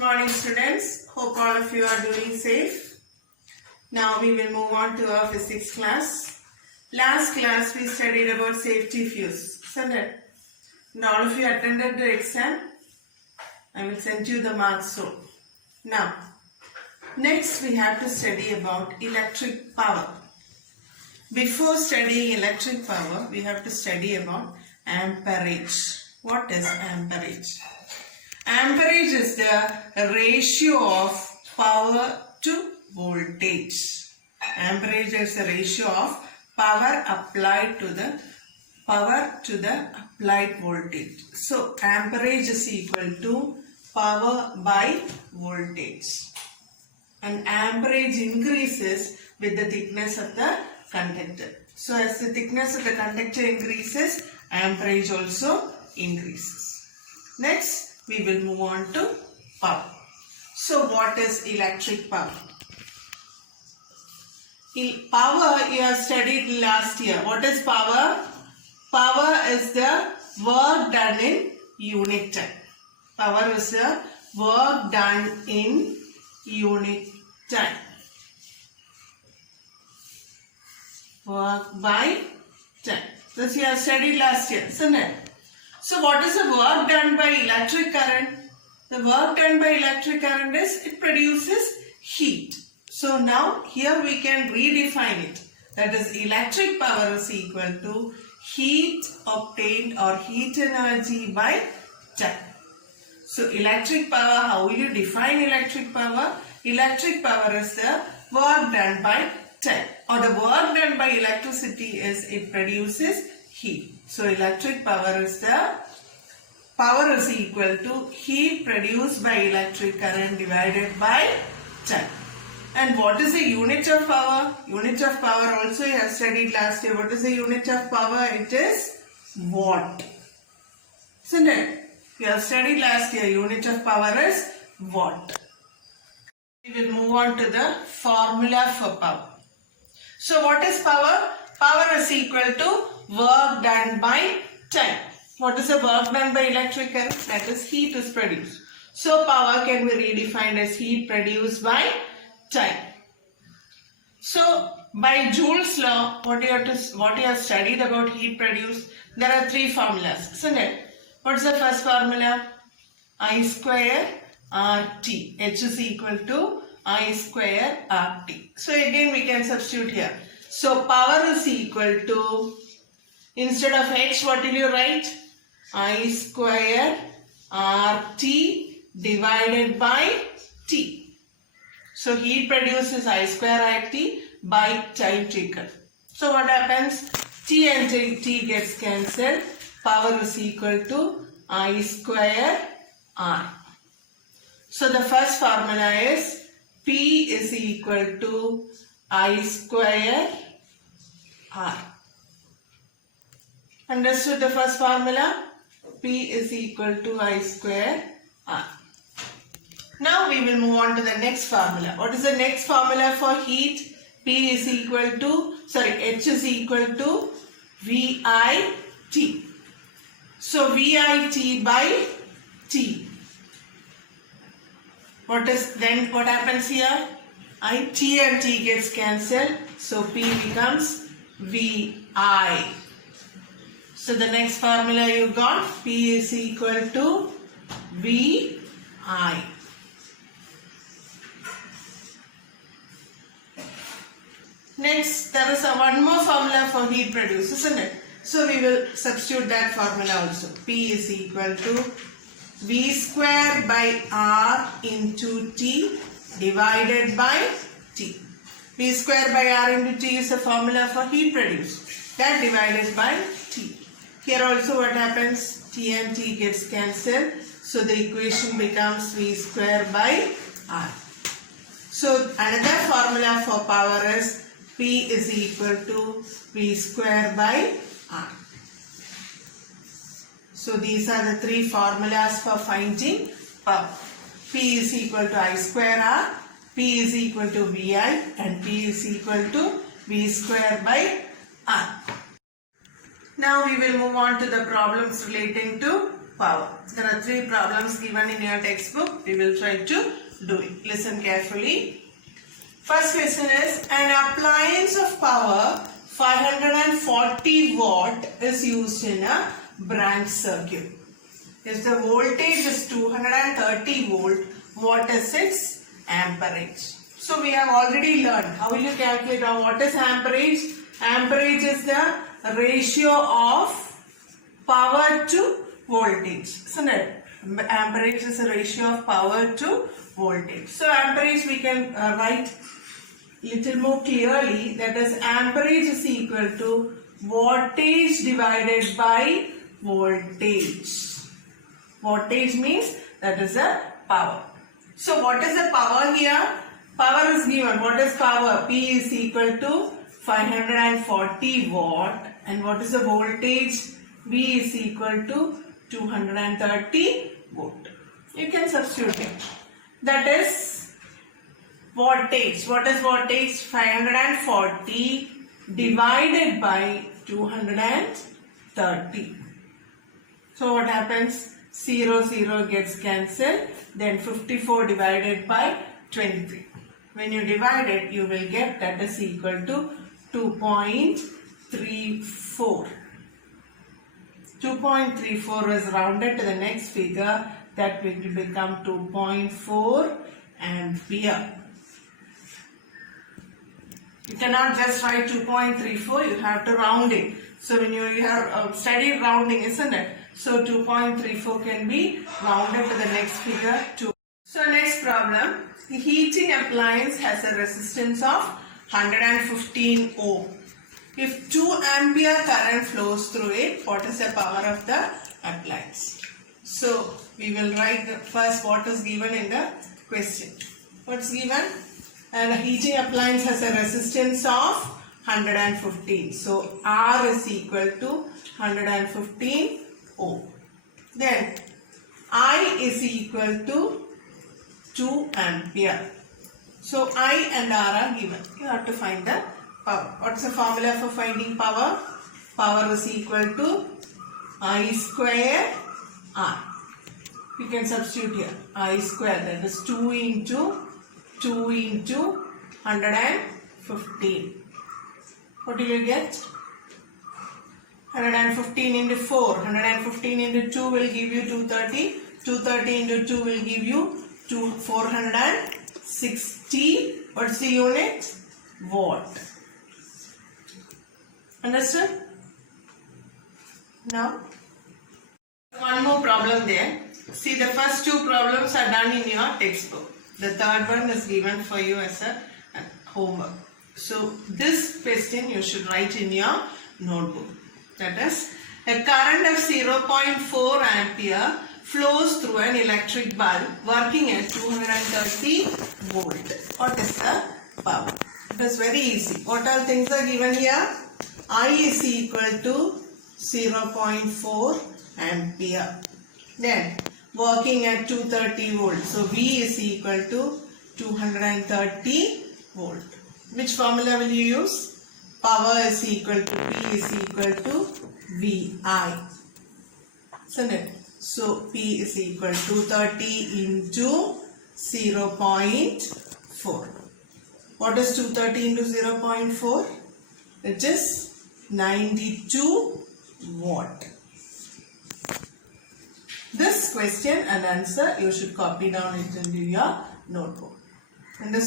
morning students. Hope all of you are doing safe. Now we will move on to our physics class. Last class we studied about safety fuse, isn't it? And all of you attended the exam. I will send you the marks soon. Now, next we have to study about electric power. Before studying electric power, we have to study about amperage. What is amperage? Amperage is the ratio of power to voltage. Amperage is the ratio of power applied to the applied voltage. So amperage is equal to power by voltage. And amperage increases with the thickness of the conductor. So as the thickness of the conductor increases, amperage also increases. Next, we will move on to power. So what is electric power? Power you have studied last year. What is power? Power is the work done in unit time. Power is the work done in unit time. Work by time. This you have studied last year, isn't it? So what is the work done by electric current? The work done by electric current is it produces heat. So now here we can redefine it. That is electric power is equal to heat obtained or heat energy by time. So electric power, how will you define electric power? Electric power is the work done by time, or the work done by electricity is it produces heat. So electric power is equal to heat produced by electric current divided by time. And what is the unit of power? Unit of power also you have studied last year. What is the unit of power? It is watt. Isn't it? You have studied last year. Unit of power is watt. We will move on to the formula for power. So what is power? Power is equal to work done by time. What is the work done by electric current? That is heat is produced. So power can be redefined as heat produced by time. So by Joule's law, what you have studied about heat produced, there are three formulas, isn't it? What is the first formula? I square RT. H is equal to I square RT. So again we can substitute here. So power is equal to, instead of H, what will you write? I square RT divided by T. So heat produced is I square RT by time taken. So what happens? T and T gets cancelled. Power is equal to I square R. So the first formula is P is equal to I square R. Understood the first formula? P is equal to I square R. Now we will move on to the next formula. What is the next formula for heat? P is equal to, H is equal to VIT. So VIT by T. What happens here? T and T gets cancelled. So P becomes VI. So the next formula you got, P is equal to VI. Next, there is one more formula for heat produced, isn't it? So we will substitute that formula also. P is equal to V square by R into T divided by T. V square by R into T is a formula for heat produced. That divided by T. Here also what happens? T and T gets cancelled. So the equation becomes V square by R. So another formula for power is P is equal to V square by R. So these are the three formulas for finding power. P is equal to I square R, P is equal to VI, and P is equal to V square by R. Now we will move on to the problems relating to power. There are 3 problems given in your textbook. We will try to do it. Listen carefully. First question is, an appliance of power 540 watt is used in a branch circuit. If the voltage is 230 volt, what is its amperage? So we have already learned. How will you calculate what is amperage? Amperage is the ratio of power to voltage, isn't it? Amperage is a ratio of power to voltage. So amperage we can write little more clearly, that is amperage is equal to wattage divided by voltage. Wattage means that is the power. So what is the power here? Power is given. What is power? P is equal to 540 watt. And what is the voltage? V is equal to 230 volt. You can substitute it. That is wattage. What is wattage? 540 divided by 230. So what happens? 0, 0 gets cancelled. Then 54 divided by 23. When you divide it, you will get that is equal to 2.34. 2.34 is rounded to the next figure. That will become 2.4 ampere. You cannot just write 2.34. You have to round it. So when you have studied rounding, isn't it? So 2.34 can be rounded to the next figure 2. So next problem. The heating appliance has a resistance of 115 ohm. If 2 ampere current flows through it, what is the power of the appliance? So we will write the first what is given in the question. What's given? And a heating appliance has a resistance of 115. So R is equal to 115 ohm. Then I is equal to 2 ampere. So I and R are given. You have to find the power. What's the formula for finding power? Power is equal to I square R. We can substitute here. I square, that is 2 into 115. What do you get? 115 into 4. 115 into 2 will give you 230. 230 into 2 will give you 460. What's the unit? Watt. Understood? Now, one more problem there. See, the first 2 problems are done in your textbook. The third one is given for you as a homework. So, this question you should write in your notebook. That is, a current of 0.4 ampere flows through an electric bulb working at 230 volt. What is the power? It is very easy. What all things are given here? I is equal to 0.4 ampere. Then working at 230 volt. So V is equal to 230 volt. Which formula will you use? Power is equal to P is equal to VI. Isn't it? So P is equal to 230 into 0.4. What is 230 into 0.4? It is 92 watt. This question and answer you should copy down it into your notebook. And this